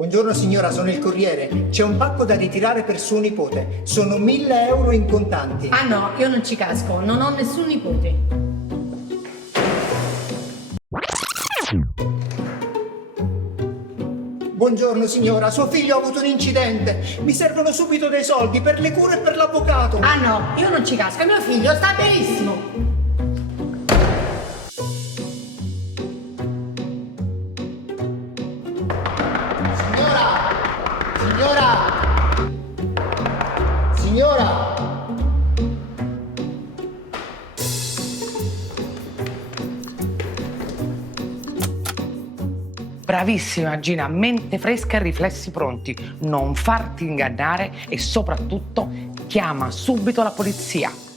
Buongiorno signora, sono il corriere. C'è un pacco da ritirare per suo nipote. Sono 1.000 euro in contanti. Ah no, io non ci casco, non ho nessun nipote. Buongiorno signora, suo figlio ha avuto un incidente. Mi servono subito dei soldi per le cure e per l'avvocato. Ah no, io non ci casco, mio figlio sta benissimo. Signora! Bravissima Gina, mente fresca e riflessi pronti. Non farti ingannare e soprattutto chiama subito la polizia.